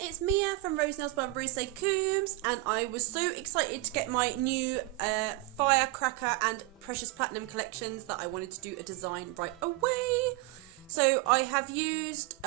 it's Mia from Rose Nails by Bruce Coombs, and I was so excited to get my new firecracker and precious platinum collections that I wanted to do a design right away. So I have used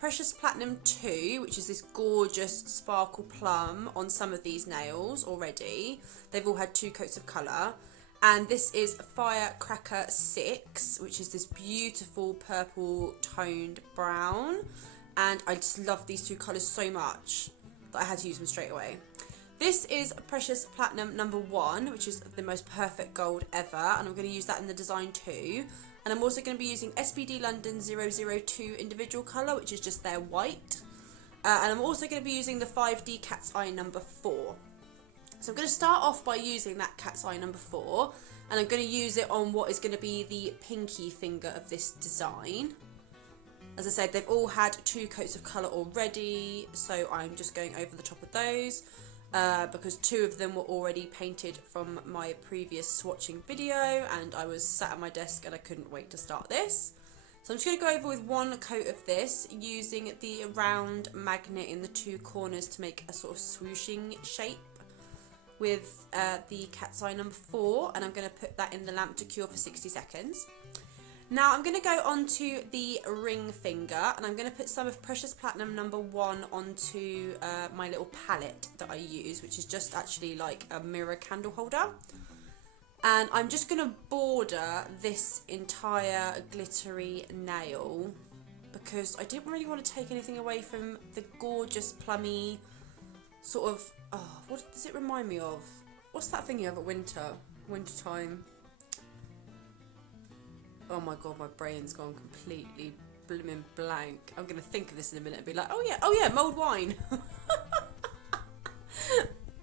precious platinum 2, which is this gorgeous sparkle plum on some of these nails already. They've all had 2 coats of colour. And this is firecracker 6, which is this beautiful purple toned brown. And I just love these 2 colours so much that I had to use them straight away. This is precious platinum number 1, which is the most perfect gold ever, and I'm going to use that in the design too. And I'm also going to be using SBD London 002 individual colour, which is just their white. And I'm also going to be using the 5D Cat's Eye number 4. So I'm going to start off by using that Cat's Eye number 4, and I'm going to use it on what is going to be the pinky finger of this design. As I said, they've all had 2 coats of colour already, so I'm just going over the top of those because 2 of them were already painted from my previous swatching video, and I was sat at my desk and I couldn't wait to start this. So I'm just going to go over with 1 coat of this using the round magnet in the 2 corners to make a sort of swooshing shape with the Cat's Eye number 4, and I'm going to put that in the lamp to cure for 60 seconds. Now I'm going to go on to the ring finger, and I'm going to put some of precious platinum number 1 onto my little palette that I use, which is just actually like a mirror candle holder. And I'm just going to border this entire glittery nail because I didn't really want to take anything away from the gorgeous plummy sort of, oh, what does it remind me of? What's that thing you have at winter time? Oh my god, my brain's gone completely blooming blank. I'm going to think of this in a minute and be like, oh yeah, mulled wine.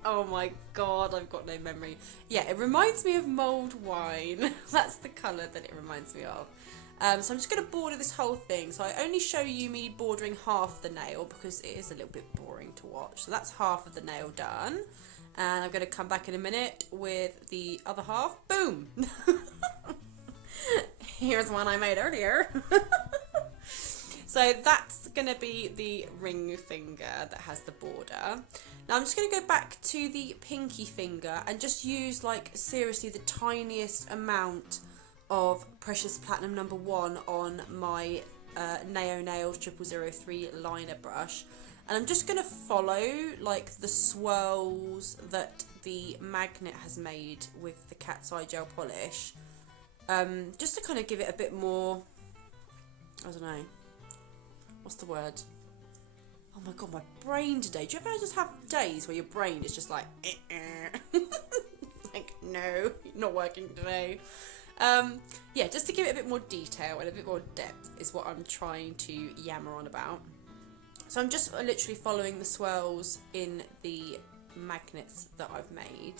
Oh my god, I've got no memory. Yeah, it reminds me of mulled wine. That's the colour that it reminds me of. So I'm just going to border this whole thing. So I only show you me bordering half the nail because it is a little bit boring to watch. So that's half of the nail done. And I'm going to come back in a minute with the other half. Boom! Here's one I made earlier. So that's going to be the ring finger that has the border. Now I'm just going to go back to the pinky finger and just use, like, seriously the tiniest amount of precious platinum number 1 on my Neo Nails 0003 liner brush. And I'm just going to follow, like, the swirls that the magnet has made with the Cat's Eye gel polish. Just to kind of give it a bit more, I don't know, what's the word? Oh my god, my brain today. Do you ever just have days where your brain is just like, like, no, not working today? Yeah, just to give it a bit more detail and a bit more depth is what I'm trying to yammer on about. So I'm just literally following the swirls in the magnets that I've made.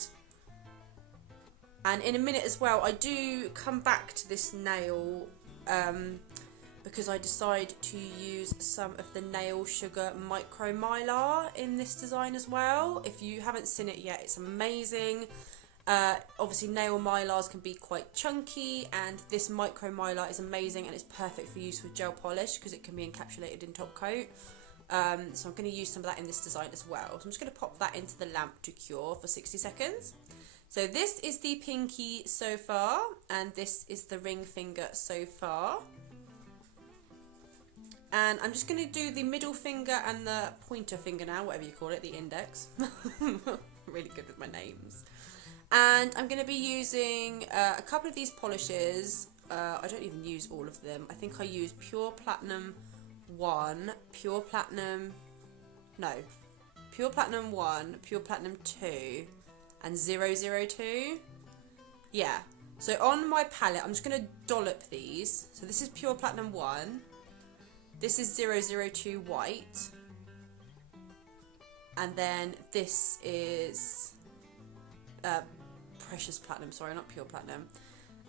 And in a minute as well, I do come back to this nail because I decide to use some of the Nail Sugar Micro Mylar in this design as well. If you haven't seen it yet, it's amazing. Obviously nail mylars can be quite chunky, and this Micro Mylar is amazing and it's perfect for use with gel polish because it can be encapsulated in top coat. So I'm going to use some of that in this design as well. So I'm just going to pop that into the lamp to cure for 60 seconds. So this is the pinky so far, and this is the ring finger so far. And I'm just going to do the middle finger and the pointer finger now, whatever you call it, the index. Really good with my names. And I'm going to be using a couple of these polishes. I don't even use all of them. I think I use Pure Platinum 1, Pure Platinum 1, Pure Platinum 2, and 002. Yeah, so on my palette I'm just going to dollop these. So this is Pure Platinum 1, this is 002 white, and then this is Precious Platinum, sorry, not Pure Platinum,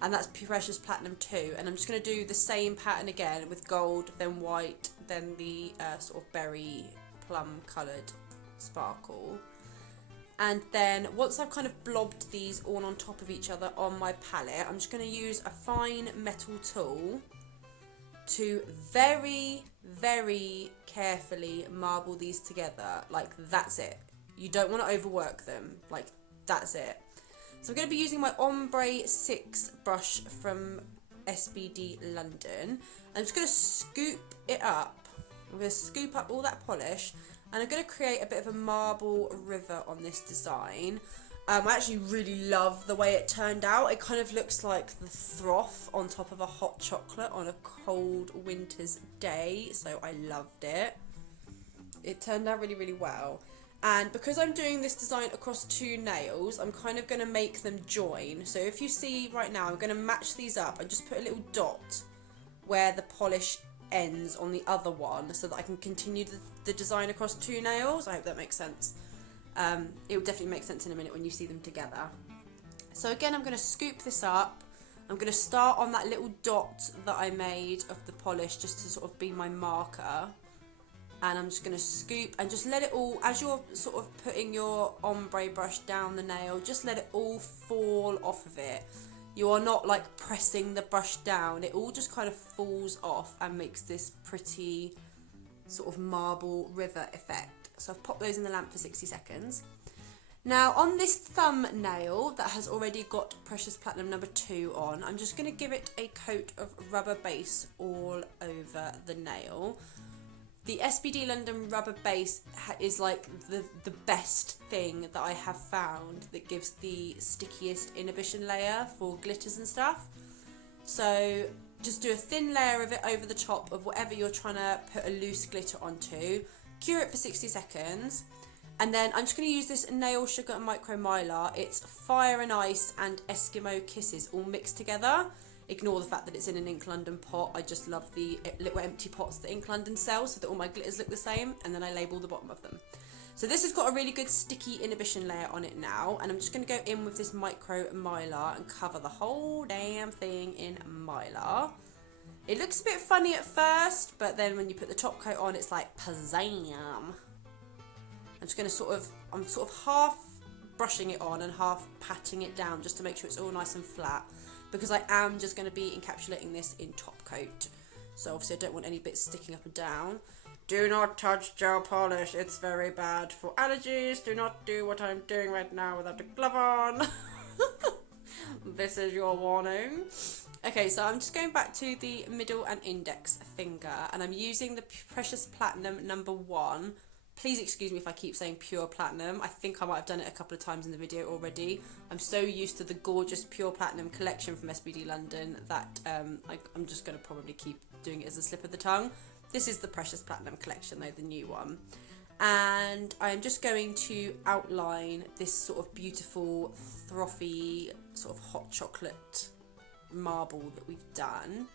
and that's Precious Platinum 2. And I'm just going to do the same pattern again with gold, then white, then the sort of berry plum coloured sparkle. And then once I've kind of blobbed these all on top of each other on my palette, I'm just going to use a fine metal tool to very, very carefully marble these together. Like, that's it. You don't want to overwork them. Like, that's it. So I'm going to be using my Ombre 6 brush from SBD London. I'm just going to scoop it up. I'm going to scoop up all that polish, and I'm going to create a bit of a marble river on this design. I actually really love the way it turned out. It kind of looks like the froth on top of a hot chocolate on a cold winter's day, so I loved it. It turned out really, really well. And because I'm doing this design across 2 nails, I'm kind of going to make them join. So if you see right now, I'm going to match these up and just put a little dot where the polish ends on the other one, so that I can continue the design across 2 nails. I hope that makes sense. It will definitely make sense in a minute when you see them together. So again, I'm going to scoop this up. I'm going to start on that little dot that I made of the polish, just to sort of be my marker. And I'm just going to scoop and just let it all, as you're sort of putting your ombre brush down the nail, just let it all fall off of it. You are not like pressing the brush down. It all just kind of falls off and makes this pretty sort of marble river effect. So I've popped those in the lamp for 60 seconds. Now on this thumbnail that has already got Precious Platinum number 2 on, I'm just going to give it a coat of rubber base all over the nail. The SBD London rubber base is like the best thing that I have found that gives the stickiest inhibition layer for glitters and stuff. So just do a thin layer of it over the top of whatever you're trying to put a loose glitter onto. Cure it for 60 seconds. And then I'm just going to use this nail sugar and micro mylar. It's Fire and Ice and Eskimo Kisses all mixed together. Ignore the fact that it's in an Ink London pot. I just love the little empty pots that Ink London sells, so that all my glitters look the same, and then I label the bottom of them. So this has got a really good sticky inhibition layer on it now, and I'm just going to go in with this micro mylar and cover the whole damn thing in mylar. It looks a bit funny at first, but then when you put the top coat on, it's like pizzam. I'm just going to I'm sort of half brushing it on and half patting it down just to make sure it's all nice and flat, because I am just going to be encapsulating this in top coat. So obviously I don't want any bits sticking up and down. Do not touch gel polish, it's very bad for allergies. Do not do what I'm doing right now without a glove on. This is your warning. Okay, so I'm just going back to the middle and index finger, and I'm using the Precious Platinum number 1. Please excuse me if I keep saying pure platinum. I think I might have done it a couple of times in the video already. I'm so used to the gorgeous pure platinum collection from SBD London that I'm just going to probably keep doing it as a slip of the tongue. This is the Precious Platinum collection though, the new one. And I'm just going to outline this sort of beautiful, frothy, sort of hot chocolate marble that we've done.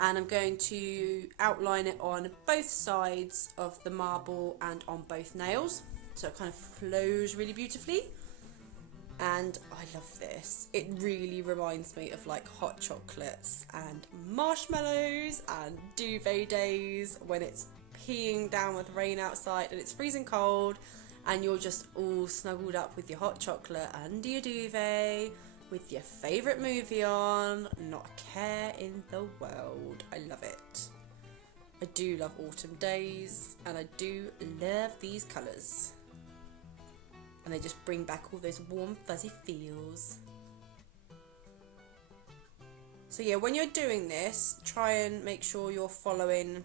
And I'm going to outline it on both sides of the marble and on both nails, so it kind of flows really beautifully. And I love this. It really reminds me of like hot chocolates and marshmallows and duvet days when it's peeing down with rain outside and it's freezing cold and you're just all snuggled up with your hot chocolate under your duvet with your favourite movie on, not a care in the world. I love it. I do love autumn days, and I do love these colours. And they just bring back all those warm, fuzzy feels. So yeah, when you're doing this, try and make sure you're following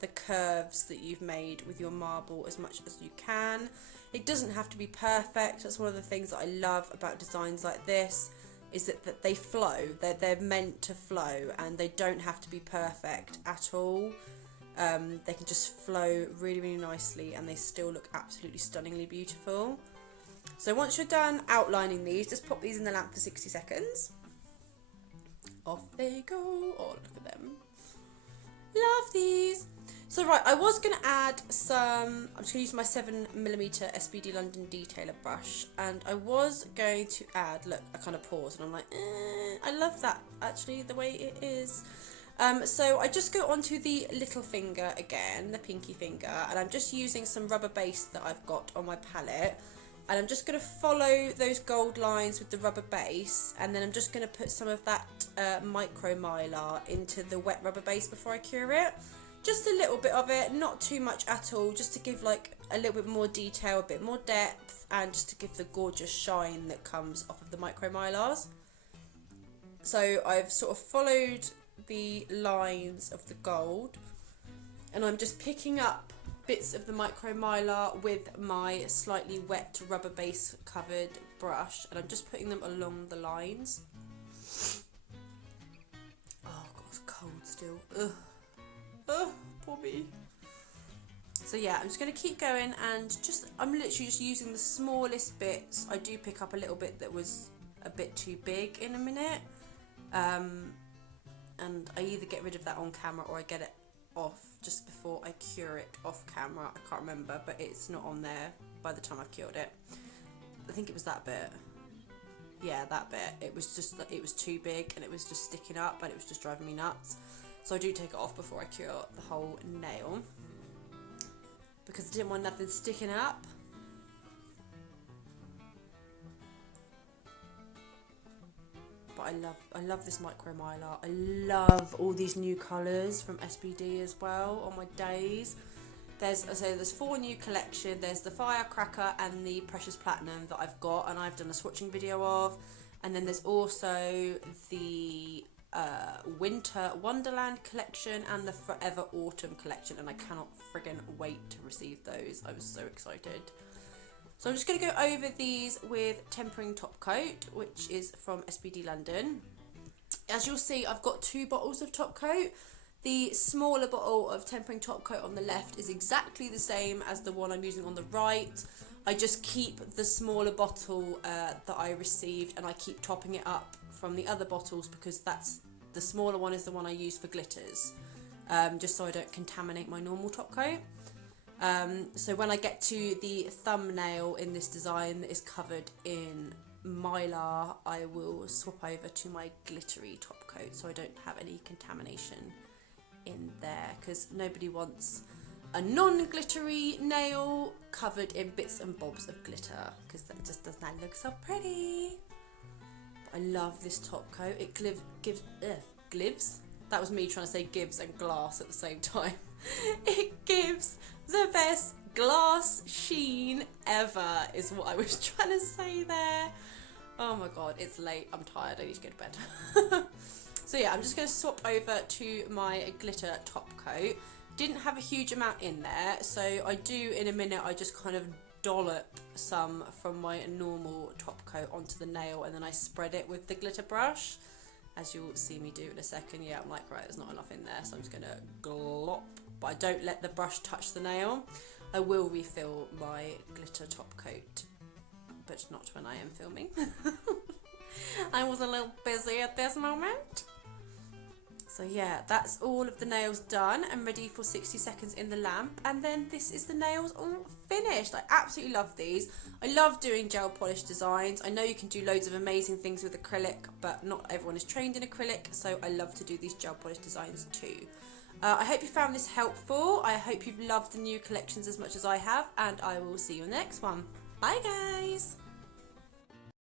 the curves that you've made with your marble as much as you can. It doesn't have to be perfect. That's one of the things that I love about designs like this, is that they flow. They're meant to flow, and they don't have to be perfect at all. They can just flow really, really nicely, and they still look absolutely stunningly beautiful. So once you're done outlining these, just pop these in the lamp for 60 seconds. Off they go. Oh, look at them. Love these. So right, I was going to add some, I'm just going to use my 7mm SBD London detailer brush, and I was going to add, look, I kind of paused and I'm like, I love that actually, the way it is. So I just go onto the little finger again, the pinky finger, and I'm just using some rubber base that I've got on my palette. And I'm just going to follow those gold lines with the rubber base, and then I'm just going to put some of that micro mylar into the wet rubber base before I cure it. Just a little bit of it, not too much at all, just to give like a little bit more detail, a bit more depth, and just to give the gorgeous shine that comes off of the micro mylars. So I've sort of followed the lines of the gold, and I'm just picking up bits of the micro mylar with my slightly wet rubber base covered brush, and I'm just putting them along the lines. Oh god, it's cold still. Ugh. Ugh, poor me. So yeah, I'm just going to keep going, and I'm literally just using the smallest bits. I do pick up a little bit that was a bit too big in a minute, and I either get rid of that on camera or I get it off just before I cure it off camera. I can't remember, but it's not on there by the time I've cured it. I think it was that bit. Yeah, that bit. It was too big, and it was just sticking up, and it was just driving me nuts. So I do take it off before I cure the whole nail, because I didn't want nothing sticking up. But I love this micro mylar. I love all these new colours from SBD as well on my days. There's 4 new collection. There's the firecracker and the precious platinum that I've got, and I've done a swatching video of. And then there's also the winter wonderland collection and the forever autumn collection, and I cannot friggin' wait to receive those. I was so excited. So I'm just going to go over these with tempering top coat, which is from SBD London. As you'll see, I've got 2 bottles of top coat. The smaller bottle of tempering top coat on the left is exactly the same as the one I'm using on the right. I just keep the smaller bottle that I received, and I keep topping it up from the other bottles, because the smaller one is the one I use for glitters, just so I don't contaminate my normal top coat. So when I get to the thumbnail in this design that is covered in mylar, I will swap over to my glittery top coat so I don't have any contamination in there, because nobody wants a non-glittery nail covered in bits and bobs of glitter, because that just does not look so pretty. But I love this top coat. It gives. That was me trying to say gives and glass at the same time. It gives the best glass sheen ever, is what I was trying to say there. Oh my god, it's late. I'm tired. I need to go to bed. So yeah, I'm just going to swap over to my glitter top coat. Didn't have a huge amount in there, so I do in a minute. I just kind of dollop some from my normal top coat onto the nail, and then I spread it with the glitter brush, as you'll see me do in a second. Yeah, I'm like, right, there's not enough in there, so I'm just going to glop, but I don't let the brush touch the nail. I will refill my glitter top coat, but not when I am filming. I was a little busy at this moment. So yeah, that's all of the nails done and ready for 60 seconds in the lamp. And then this is the nails all finished. I absolutely love these. I love doing gel polish designs. I know you can do loads of amazing things with acrylic, but not everyone is trained in acrylic. So I love to do these gel polish designs too. I hope you found this helpful. I hope you've loved the new collections as much as I have. And I will see you in the next one. Bye guys.